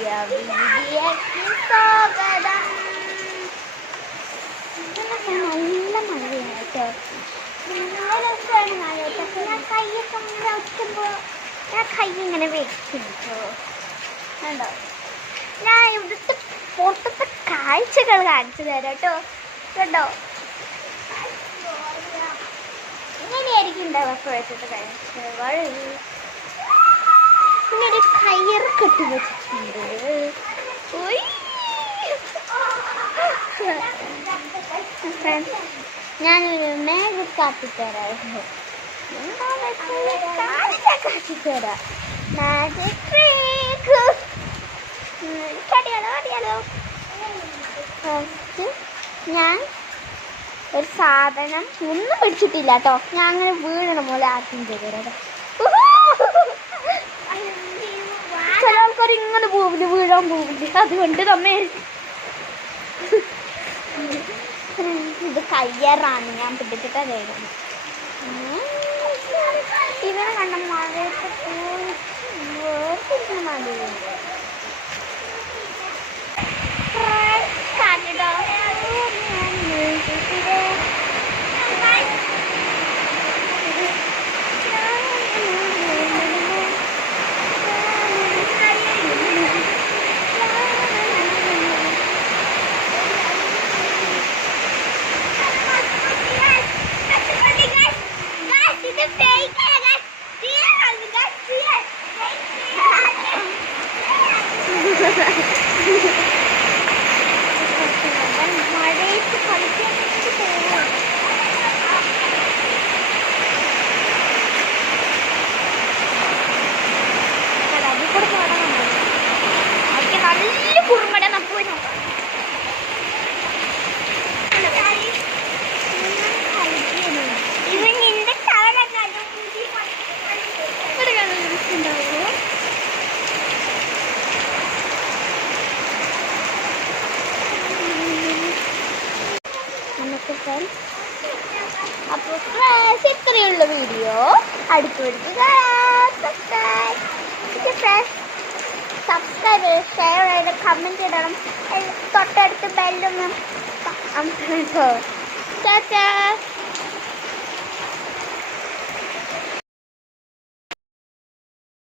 പുതിയ വീഡിയോയ്ക്ക് സ്വാഗതം. നല്ല മഴയാണ് കേട്ടോ. നല്ല രസമാണ് മഴ കേട്ടോ. ഞാൻ കൈയൊക്കെ ഇങ്ങനെ വയ്ക്കുമ്പോൾ ഞാൻ കൈ ഇങ്ങനെ വെക്കും കേട്ടോ. കണ്ടോ, ഞാൻ ഇവിടുത്തെ പുറത്തത്തെ കാഴ്ചകൾ കാണിച്ചു തരാം കേട്ടോ. കേട്ടോ, ഇങ്ങനെയായിരിക്കും ഉണ്ടാവുക പുറത്തത്തെ കാഴ്ചകൾ. പിന്നെ ഒരു കയറ് കെട്ടി വെച്ചിട്ടുണ്ട്. ഞാനൊരു മാജിക് കാട്ടിത്തരാം. കാട്ടിത്തരാം മാജിക് ട്രിക്ക്. അറിയാലോ. ഫസ്റ്റ് ഞാൻ ഒരു സാധനം ഒന്നും പിടിച്ചിട്ടില്ല കേട്ടോ. ഞാൻ അങ്ങനെ വീഴണ പോലെ ആദ്യം ചെയ്തേരാ. ചില ആൾക്കാർ ഇങ്ങനെ പോകില്ല, വീഴാൻ പോകില്ല. അതുകൊണ്ട് നമ്മെ ഇത് കയ്യേറാണ് ഞാൻ പിടിച്ചിട്ടാ ചെയ്യണം. ഇവനെ കണ്ട മഴയൊക്കെ പോയി മതി കാട്ടിട്ടോ. മഴയത്ത് കളിക്കാൻ പോകും. അതിൽ കൂടെ പാടാനുണ്ട്. അതൊക്കെ നല്ല കുറുമട നപ്പൂരം. ഇവൻ നിന്റെ ഉണ്ടാവോ? അപ്പോൾ ഇത്രയുള്ള വീഡിയോ അടുത്തുപിടിക്കുക. സബ്സ്ക്രൈബ്, ഷെയർ ചെയ്ത് കമൻറ്റ് ഇടണം. തൊട്ടടുത്ത് ബെല്ലൊന്നും. ടാറ്റാ.